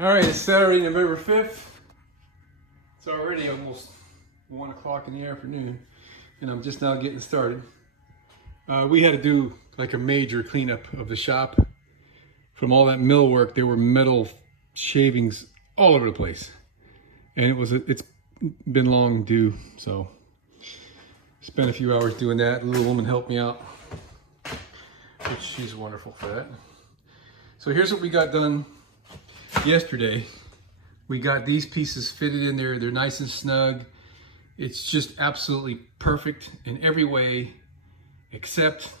All right, it's Saturday, November 5th. It's already almost 1 o'clock in the afternoon, and I'm just now getting started. We had to do like a major cleanup of the shop. From all that mill work, there were metal shavings all over the place. And it's been long due, so spent a few hours doing that. The little woman helped me out, which she's wonderful for that. So here's what we got done yesterday. We got these pieces fitted in there. They're nice and snug. It's just absolutely perfect in every way, except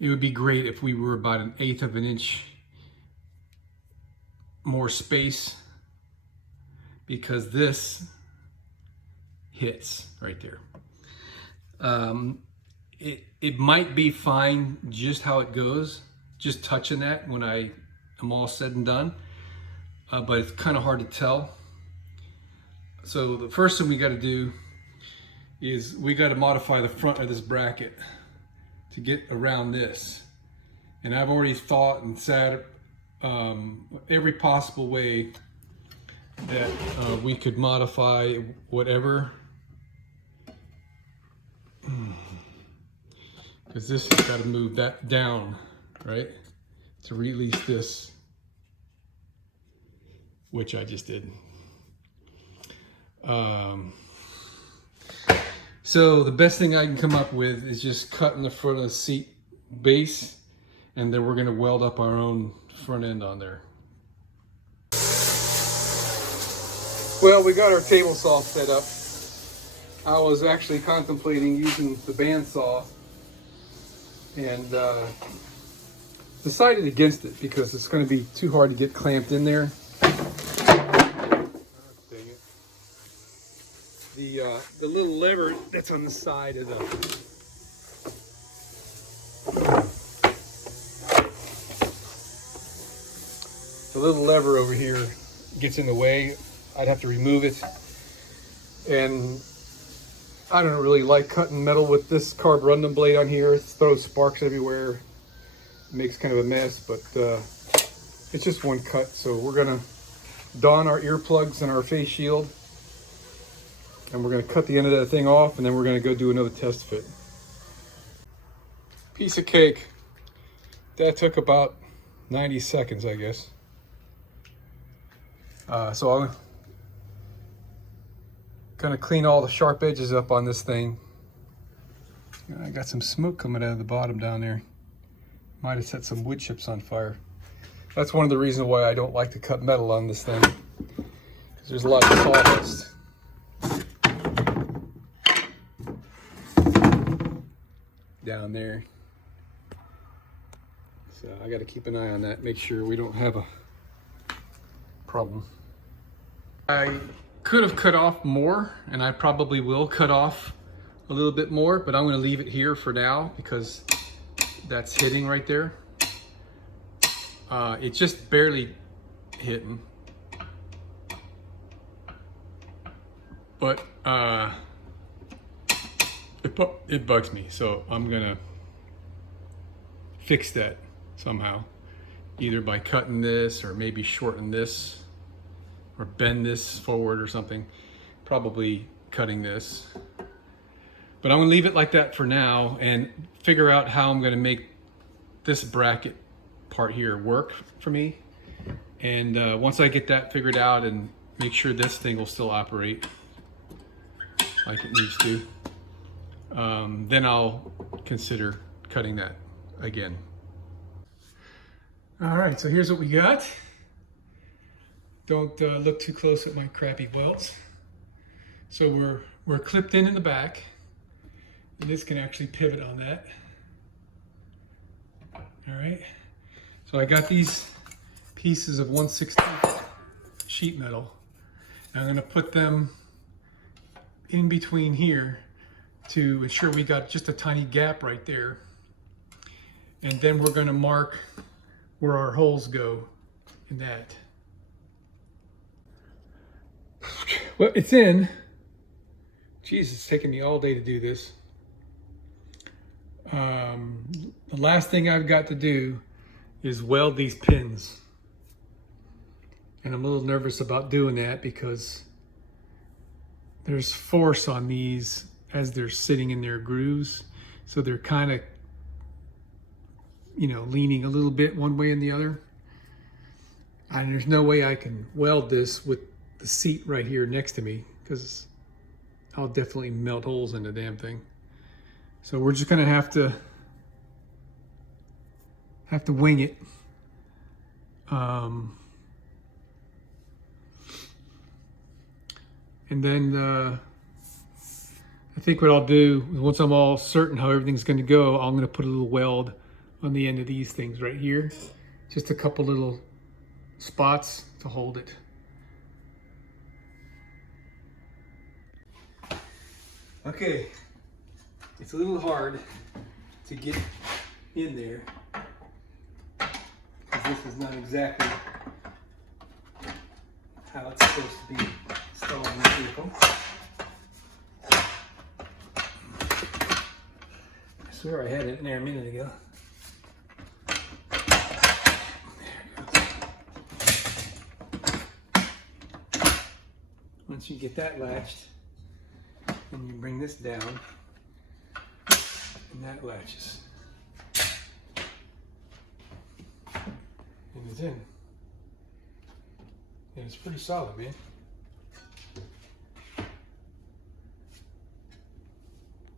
it would be great if we were about 1/8 of an inch more space, because this hits right there. It might be fine just how it goes, just touching that when I am all said and done, but it's kind of hard to tell. So the first thing we got to do is we got to modify the front of this bracket to get around this. And I've already thought and said every possible way that we could modify whatever, because this has got to move that down, right, to release this, which I just did. So the best thing I can come up with is just cutting the front of the seat base, and then we're going to weld up our own front end on there. Well, we got our table saw set up. I was actually contemplating using the bandsaw, and decided against it because it's going to be too hard to get clamped in there. The little lever that's on the side of the little lever over here gets in the way. I'd have to remove it, and I don't really like cutting metal with this carborundum blade on here. It throws sparks everywhere. It makes kind of a mess, but it's just one cut. So we're gonna don our earplugs and our face shield, and we're going to cut the end of that thing off, and then we're going to go do another test fit. Piece of cake. That took about 90 seconds, I guess. So I'm going to clean all the sharp edges up on this thing. I got some smoke coming out of the bottom down there. Might have set some wood chips on fire. That's one of the reasons why I don't like to cut metal on this thing, because there's a lot of sawdust down there. So I got to keep an eye on that, make sure we don't have a problem. I could have cut off more, and I probably will cut off a little bit more, but I'm going to leave it here for now because that's hitting right there. It's just barely hitting, but it bugs me, so I'm gonna fix that somehow, either by cutting this or maybe shorten this or bend this forward or something. Probably cutting this, but I'm gonna leave it like that for now and figure out how I'm gonna make this bracket part here work for me. And once I get that figured out and make sure this thing will still operate like it needs to, then I'll consider cutting that again. All right, so here's what we got. Don't look too close at my crappy welds. So we're clipped in the back, and this can actually pivot on that. All right, so I got these pieces of 1/16 sheet metal, and I'm gonna put them in between here to ensure we got just a tiny gap right there. And then we're going to mark where our holes go in that. Well, it's in. Jeez, it's taking me all day to do this. The last thing I've got to do is weld these pins. And I'm a little nervous about doing that because there's force on these as they're sitting in their grooves. So they're kind of, you know, leaning a little bit one way and the other. And there's no way I can weld this with the seat right here next to me because I'll definitely melt holes in the damn thing. So we're just gonna have to wing it. And then I think what I'll do is once I'm all certain how everything's going to go, I'm going to put a little weld on the end of these things right here. Just a couple little spots to hold it. Okay, it's a little hard to get in there because this is not exactly how it's supposed to be installed in the vehicle. I swear I had it in there a minute ago. There it goes. Once you get that latched, then you bring this down, and that latches. And it's in. And it's pretty solid, man.